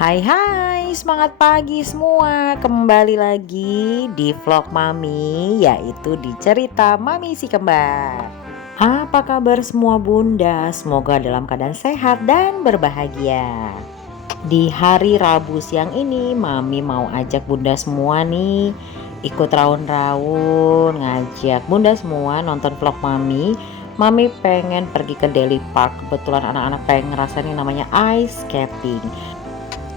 Hai hai, semangat pagi semua. Kembali lagi di vlog Mami, yaitu di cerita Mami si Kembar. Apa kabar semua bunda? Semoga dalam keadaan sehat dan berbahagia. Di hari Rabu siang ini Mami mau ajak bunda semua nih ikut raun-raun, ngajak bunda semua nonton vlog Mami. Mami pengen pergi ke Deli Park. Kebetulan anak-anak pengen ngerasain yang namanya ice skating.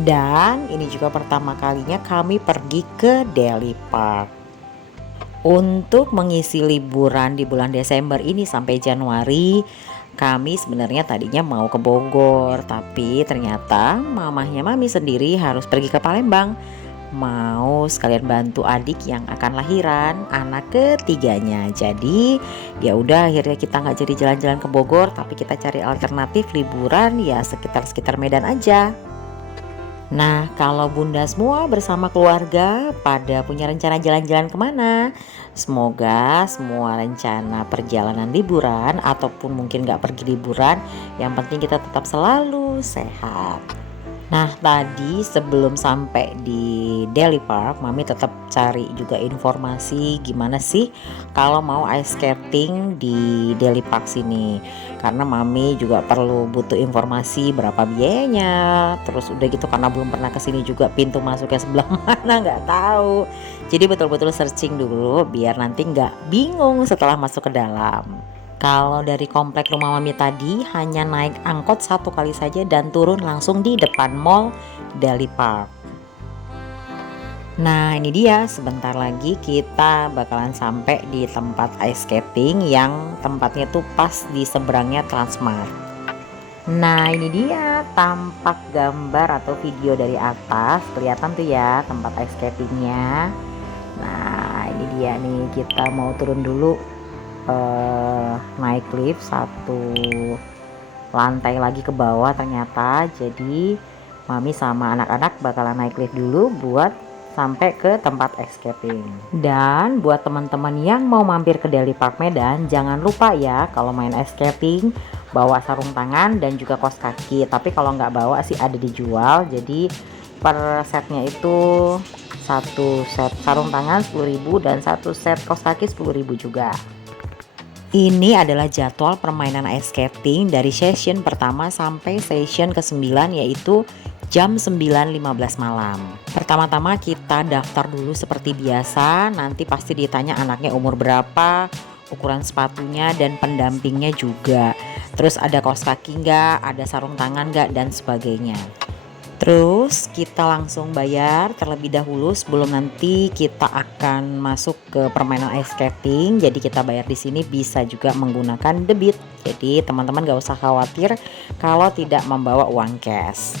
Dan ini juga pertama kalinya kami pergi ke Deli Park. Untuk mengisi liburan di bulan Desember ini sampai Januari, kami sebenarnya tadinya mau ke Bogor, tapi ternyata mamahnya Mami sendiri harus pergi ke Palembang. Mau sekalian bantu adik yang akan lahiran anak ketiganya. Jadi ya udah akhirnya kita nggak jadi jalan-jalan ke Bogor, tapi kita cari alternatif liburan ya sekitar-sekitar Medan aja. Nah, kalau bunda semua bersama keluarga pada punya rencana jalan-jalan kemana? Semoga semua rencana perjalanan liburan ataupun mungkin gak pergi liburan, yang penting kita tetap selalu sehat. Nah, tadi sebelum sampai di Deli Park, Mami tetap cari juga informasi gimana sih kalau mau ice skating di Deli Park sini. Karena Mami juga perlu butuh informasi berapa biayanya. Terus udah gitu karena belum pernah kesini juga pintu masuknya sebelah mana nggak tahu. Jadi betul-betul searching dulu biar nanti nggak bingung setelah masuk ke dalam. Kalau dari komplek rumah Mami tadi hanya naik angkot satu kali saja dan turun langsung di depan mall Deli Park. Nah ini dia, sebentar lagi kita bakalan sampai di tempat ice skating yang tempatnya tuh pas di seberangnya Transmart. Nah ini dia tampak gambar atau video dari atas, kelihatan tuh ya tempat ice skatingnya. Nah ini dia nih, kita mau turun dulu, naik lift satu lantai lagi ke bawah ternyata. Jadi Mami sama anak-anak bakalan naik lift dulu buat sampai ke tempat ice skating. Dan buat teman-teman yang mau mampir ke Deli Park Medan, jangan lupa ya kalau main ice skating bawa sarung tangan dan juga kaos kaki. Tapi kalau nggak bawa sih ada dijual. Jadi per setnya itu satu set sarung tangan 10.000 dan satu set kaos kaki 10.000 juga. Ini adalah jadwal permainan ice skating dari session pertama sampai session ke-9, yaitu jam 9.15 malam. Pertama-tama kita daftar dulu seperti biasa, nanti pasti ditanya anaknya umur berapa, ukuran sepatunya dan pendampingnya juga. Terus ada kaos kaki nggak, ada sarung tangan nggak, dan sebagainya. Terus kita langsung bayar terlebih dahulu sebelum nanti kita akan masuk ke permainan ice skating. Jadi kita bayar di sini bisa juga menggunakan debit. Jadi teman-teman gak usah khawatir kalau tidak membawa uang cash.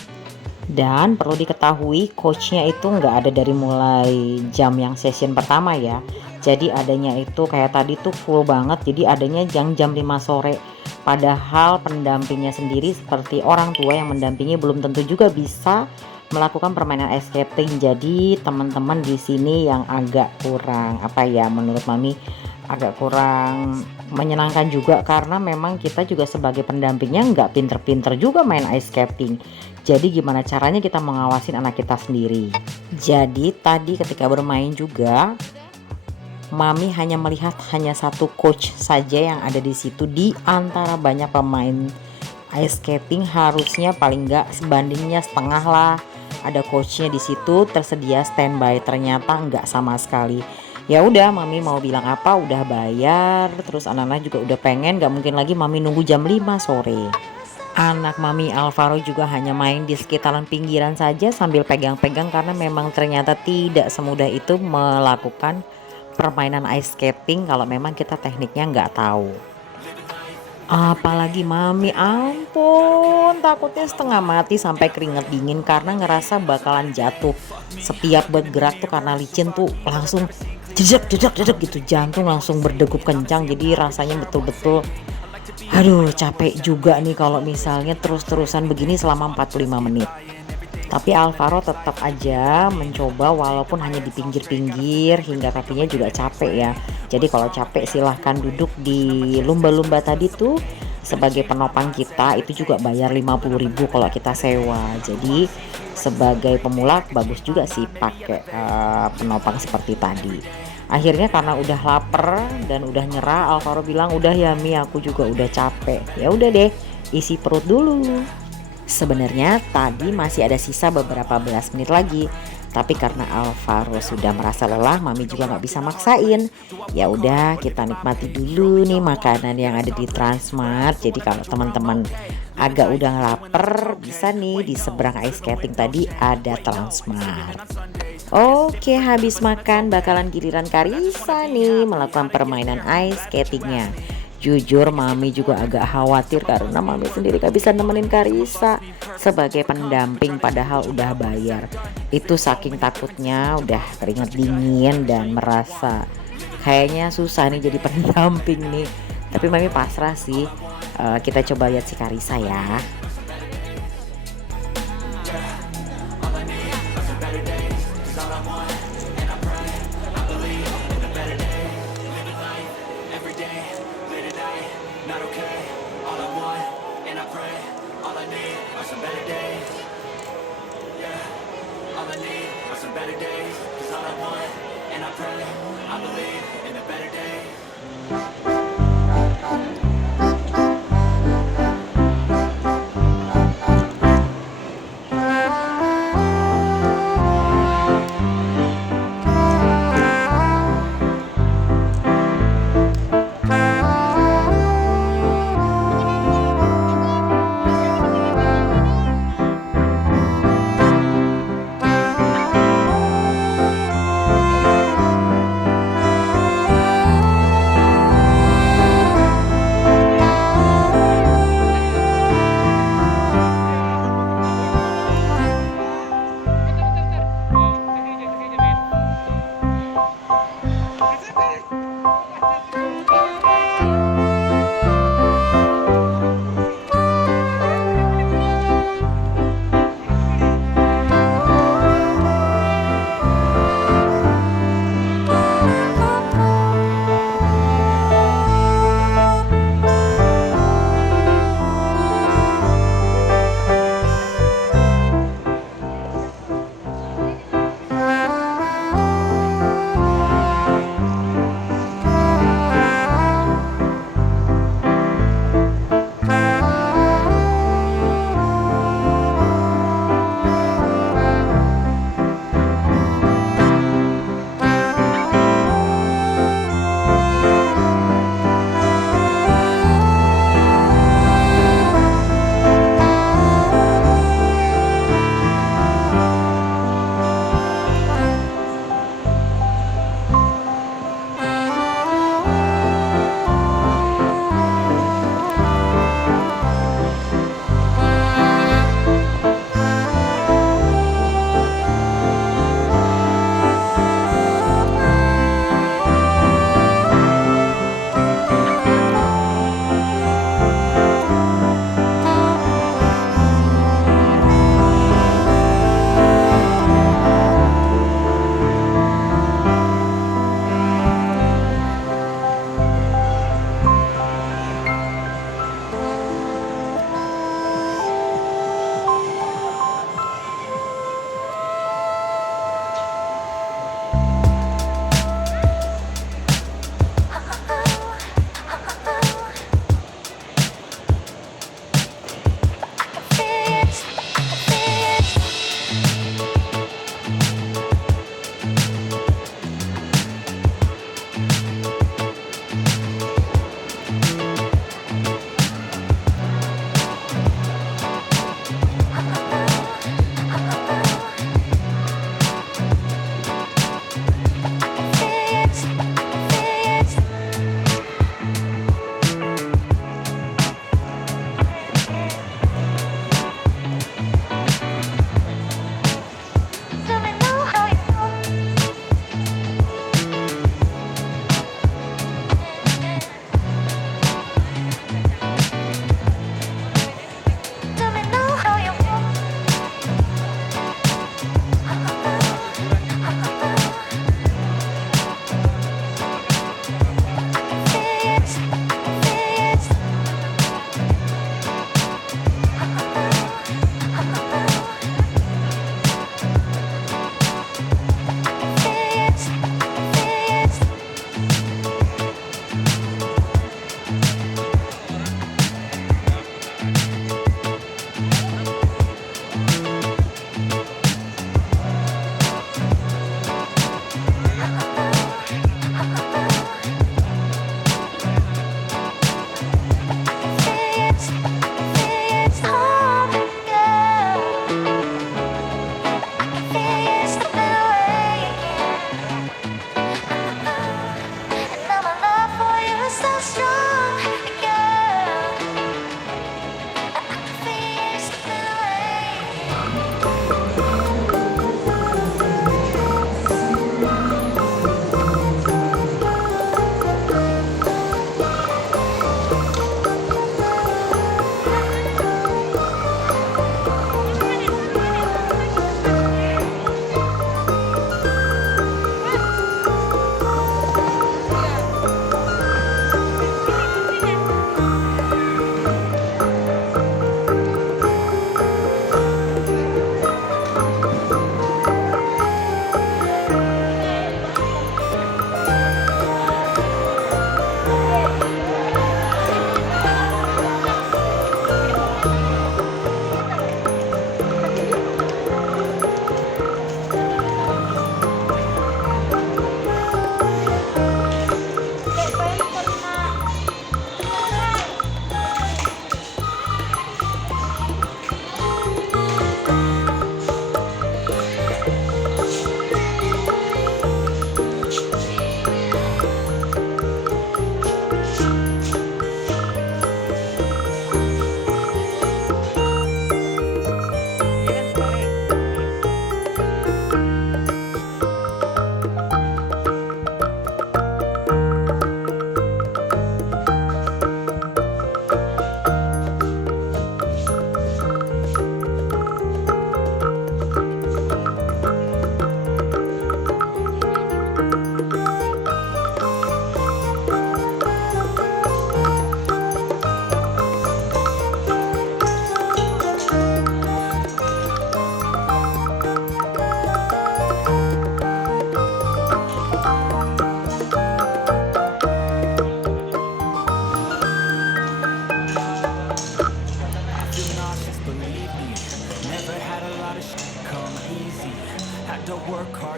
Dan perlu diketahui coachnya itu nggak ada dari mulai jam yang session pertama ya. Jadi adanya itu kayak tadi tuh full banget. Jadi adanya jam 5 sore. Padahal pendampingnya sendiri seperti orang tua yang mendampingi belum tentu juga bisa melakukan permainan ice skating. Jadi teman-teman di sini yang agak kurang apa ya, menurut Mami agak kurang menyenangkan juga, karena memang kita juga sebagai pendampingnya nggak pinter-pinter juga main ice skating. Jadi gimana caranya kita mengawasin anak kita sendiri. Jadi tadi ketika bermain juga Mami hanya melihat hanya satu coach saja yang ada di situ di antara banyak pemain ice skating. Harusnya paling nggak sebandingnya setengah lah ada coachnya di situ tersedia standby, ternyata nggak sama sekali. Ya udah, Mami mau bilang apa, udah bayar, terus anak-anak juga udah pengen, nggak mungkin lagi Mami nunggu jam 5 sore. Anak Mami Alvaro juga hanya main di sekitaran pinggiran saja sambil pegang-pegang, karena memang ternyata tidak semudah itu melakukan permainan ice skating kalau memang kita tekniknya nggak tahu. Apalagi Mami, ampun, takutnya setengah mati sampai keringet dingin karena ngerasa bakalan jatuh. Setiap bergerak tuh karena licin tuh langsung jedek gitu, jantung langsung berdegup kencang. Jadi rasanya betul-betul aduh capek juga nih kalau misalnya terus-terusan begini selama 45 menit. Tapi Alvaro tetap aja mencoba walaupun hanya di pinggir-pinggir, hingga kakinya juga capek ya. Jadi kalau capek silahkan duduk di lumba-lumba tadi tuh sebagai penopang kita itu juga bayar 50.000 kalau kita sewa. Jadi sebagai pemula bagus juga sih pakai penopang seperti tadi. Akhirnya karena udah lapar dan udah nyerah, Alvaro bilang, udah ya Mi, aku juga udah capek. Ya udah deh, isi perut dulu. Sebenarnya tadi masih ada sisa beberapa belas menit lagi, tapi karena Alvaro sudah merasa lelah, Mami juga nggak bisa maksain. Ya udah, kita nikmati dulu nih makanan yang ada di Transmart. Jadi kalau teman-teman agak udah lapar, bisa nih di seberang ice skating tadi ada Transmart. Oke, habis makan bakalan giliran Karissa nih melakukan permainan ice skatingnya. Jujur Mami juga agak khawatir karena Mami sendiri gak bisa nemenin Karissa sebagai pendamping padahal udah bayar. Itu saking takutnya udah keringat dingin dan merasa kayaknya susah nih jadi pendamping nih. Tapi Mami pasrah sih. Kita coba lihat si Karissa ya.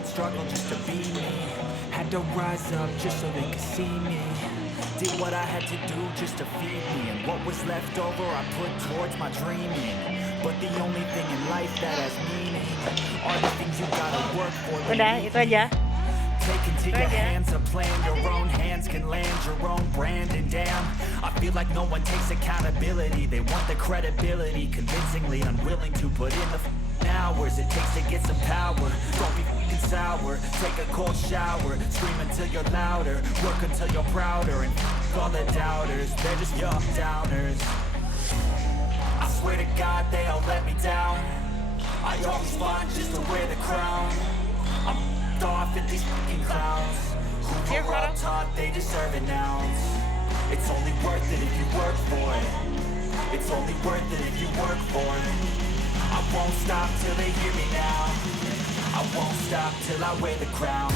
hard struggle just to be me. Had to rise up just so they could see me. Did what I had to do just to feed me, and what was left over I put towards my dreaming. But the only thing in life that has meaning are the things you gotta work for. Udah, itu aja. Take into your hands a plan. Your own hands can land your own brand. And damn, I feel like no one takes accountability. They want the credibility, convincingly unwilling to put in the hours it takes to get some power. Don't be f***ing sour. Take a cold shower. Scream until you're louder. Work until you're prouder. And all the doubters, they're just young downers. I swear to God they all let me down. I always fought just to wear the crown. I'm off at these fucking clowns who were all taught they deserve an ounce. It's only worth it if you work for it. It's only worth it if you work for it. I won't stop till they hear me now. I won't stop till I wear the crown.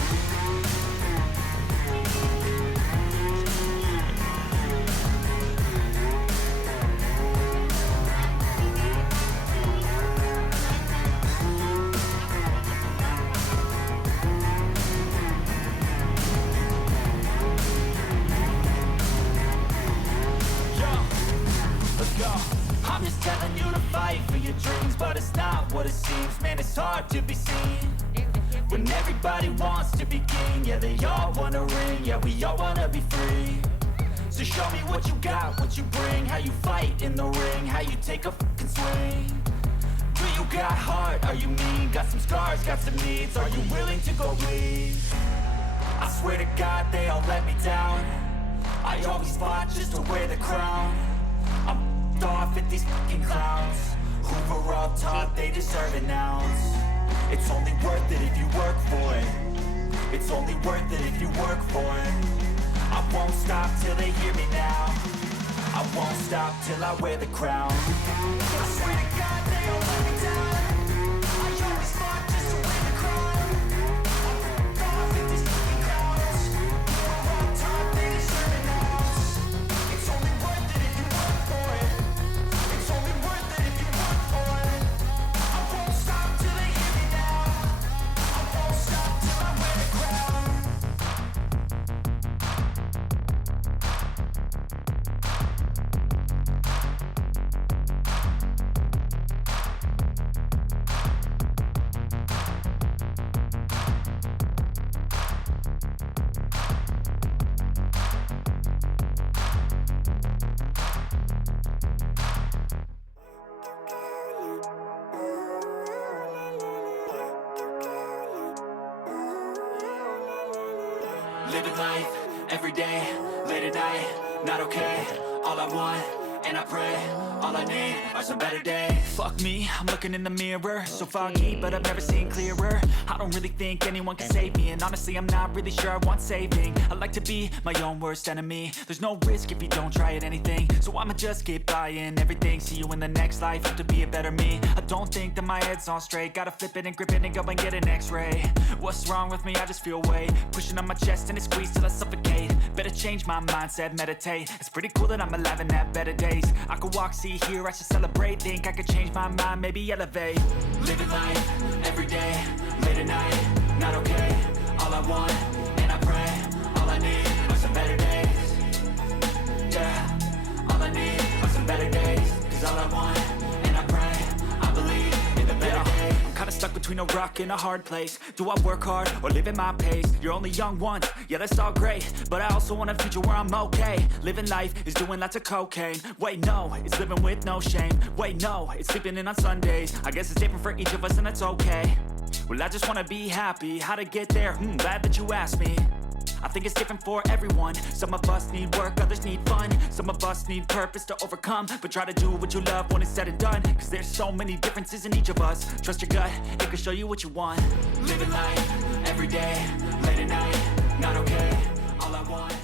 I'm just telling you to fight for your dreams, but it's not what it seems. Man, it's hard to be seen when everybody wants to be king. Yeah, they all wanna ring. Yeah, we all wanna be free. So show me what you got, what you bring, how you fight in the ring, how you take a fucking swing. Do you got heart? Are you mean? Got some scars, got some needs. Are you willing to go bleed? I swear to God they all let me down. I always fought just to wear the crown. I'm off at these fucking clowns who were all taught they deserve an ounce. It's only worth it if you work for it. It's only worth it if you work for it. I won't stop till they hear me now. I won't stop till I wear the crown. I swear to God they all let me down. I always fought just to wear the crown. I'm off at these fucking clowns who were all taught they deserve an ounce. It's only worth it if you work for it. It's only worth it if you work for it. I won't stop till they hear me now. I won't stop till I wear the crown. Living life, every day, late at night, not okay. All I want, and I pray, all I need are some better days. Fuck me, I'm looking in the mirror, so foggy, but I've never seen clearer. I don't really think anyone can save me, and honestly I'm not really sure I want saving. I like to be my own worst enemy. There's no risk if you don't try at anything, so I'ma just keep buying everything. See you in the next life, hope to be a better me. I don't think that my head's on straight, gotta flip it and grip it and go and get an x-ray. What's wrong with me? I just feel weight pushing on my chest and it squeezes till I suffocate. Better change my mindset, meditate. It's pretty cool that I'm alive and have better days. I could walk, see, hear, I should celebrate. Think I could change my mind, maybe elevate. Living life, every day, late at night, not okay. All I want, and I pray, all I need are some better days. Yeah, all I need are some better days. Cause all I want, and I pray, I believe in the better days. Kinda stuck between a rock and a hard place. Do I work hard or live at my pace? You're only young once, yeah that's all great, but I also want a future where I'm okay. Living life is doing lots of cocaine. Wait no, it's living with no shame. Wait no, it's sleeping in on Sundays. I guess it's different for each of us and that's okay. Well I just wanna be happy, how to get there? Glad that you asked me. I think it's different for everyone. Some of us need work, others need fun. Some of us need purpose to overcome. But try to do what you love when it's said and done. Cause there's so many differences in each of us. Trust your gut, it can show you what you want. Living life, every day, late at night, not okay. All I want